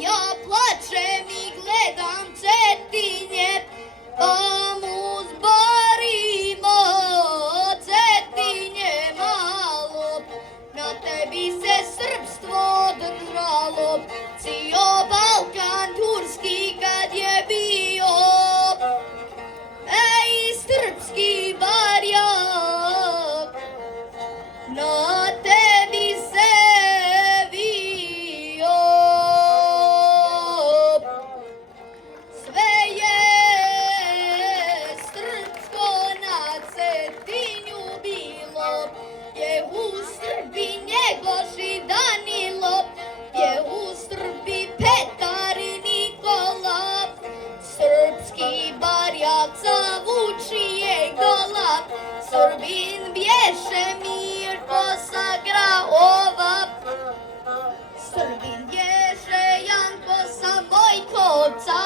ja plačem i gledam Cetinje, pa mu zborimo Cetinje malo, na tebi se srpstvo držalo, cio Balkan turski kad je bio, ej srpski barjak, na tebi se vio. Sve je srpsko na Cetinju bilo, je u Srbi Njegoš i Danilo, je u Srbi Petar i Nikola, srpski barjak za Vučije gola, Srbin bješe Mirko sa Graova, Srbin bješe Janko sa Bojkovca,